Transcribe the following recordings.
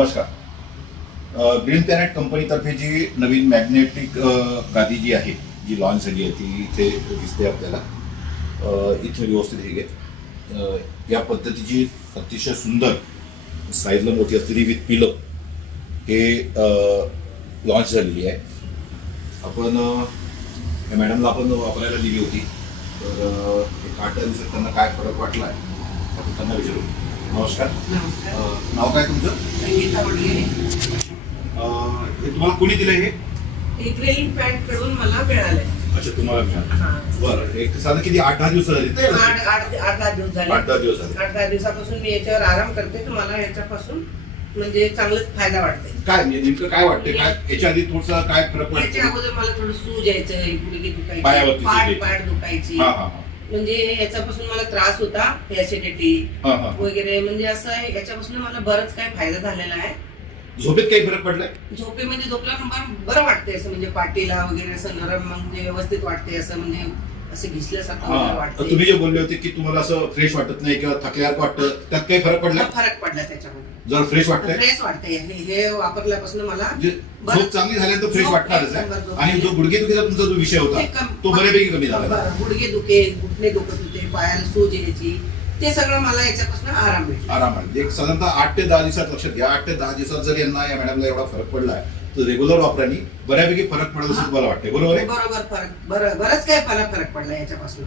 नमस्कार. Green planet कंपनीतर्फे जी नवीन magnetic गादी जी आहे जी लॉन्च झाली आहे ती इथे दिसते आपल्याला. इथे व्यवस्थित हे या पद्धतीची अतिशय सुंदर साईजला मोठी असलेली विथ पिलो हे लॉन्च झालेली आहे. आपण या मॅडमला आपण वापरायला दिली होती, तर एक 8 दिवसात त्यांना काय फरक वाटला आहे आपण त्यांना विचारू. नमस्कार. नाव काय तुमचं? संगीता वडगेरे. हे तुम्हाला कोणी दिलं हे? ग्रीन पॅन्ट कडून मला मिळालंय. अच्छा, तुम्हाला मिळालं. बरं, एक साधारण किती 8-10 दिवस झाले? 8-10 दिवस झाले. 8-10 दिवस झाले. 8-10 दिवसापासून मी याच्यावर आराम करते, तर मला याच्यापासून म्हणजे चांगलाच फायदा वाटते. काय नेमकं काय वाटते? काय याच्या आधी थोडसा काय फरक वाटतो? याच्या अगोदर मला थोडं सूज यायचं, गुडघे दुखायचे, पायावरती पाठ दुखायची. म्हणजे याच्यापासून मला त्रास होता, ऍसिडिटी वगैरे. म्हणजे असं आहे, याच्यापासून मला बरंच काय फायदा झालेला आहे. झोपेत काही फरक पडलाय? झोपे म्हणजे झोपल्यावर बरं वाटते, असं म्हणजे पाठीला वगैरे असं नरम म्हणजे व्यवस्थित वाटते, असं म्हणजे असं घिसल्यासारखं वाटतं. तुम्ही जे बोलले होते की तुम्हाला असं फ्रेश वाटत नाही किंवा थकल्यासारखं वाटतं, त्यात काही फरक पडला? फरक पडला त्याच्यामध्ये. जर फ्रेश वाटतंय? फ्रेश वाटतंय. हे वापरल्यापासून मला झोप चांगली झाल्यानंतर फ्रेश वाटणारच आहे. आणि जो गुडघेदुखीचा तुमचा जो विषय होता तो बऱ्यापैकी कमी झाला. गुडघे दुखे, घुटणे दुखत होते, पायाला सूज यायची, ते सगळं मला याच्यापासून आराम भेटला. आराम आहे. एक साधारणतः 8 ते 10 दिवसात, लक्षात घ्या, 8 ते 10 दिवसात जर यांना या मॅडमला एवढा फरक पडलाय तर रेग्युलर वापराने बऱ्यापैकी फरक पडला असं मला वाटतंय. बरोबर आहे? बरोबर. बरंच काय फरक पडला याच्यापासून.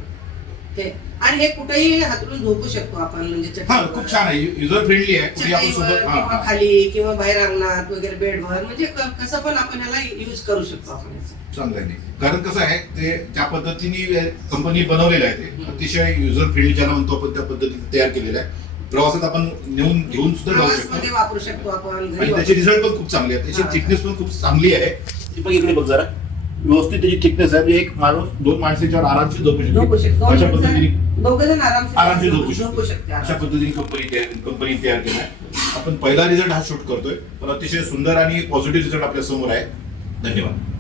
ते आणि हे कुठेही हातरून झोपू शकतो आपण. म्हणजे खूप छान आहे, युजर फ्रेंडली आहे. किंवा खाली किंवा बाहेर अंगणात वगैरे बेडवर, म्हणजे कसं पण आपण ह्याला युज करू शकतो आपण. चांगलं आहे. कारण कसं आहे, ते ज्या पद्धतीने कंपनी बनवलेलं आहे ते अतिशय युजर फ्रेंडली ज्याला म्हणतो आपण त्या पद्धतीने तयार केलेलं आहे. प्रवासात आपण घेऊन सुद्धा जाऊ शकतो, वापरू शकतो आपण. आणि त्याचे रिझल्ट पण खूप चांगले आहेत. त्याची थिकनेस पण खूप चांगली आहे. पण इकडे बघ जरा, व्यवस्थित त्याची थिकनेस आहे. एक माणूस 2 माणसाच्यावर आरामशीर झोपू शकतो. अशा पद्धतीने दोघं आरामशीर झोपू शकतो. अशा पद्धतीने कंपनी तयार केला आहे. आपण पहिला रिझल्ट हा शूट करतोय, पण अतिशय सुंदर आणि पॉझिटिव्ह रिझल्ट आपल्या समोर आहे. धन्यवाद.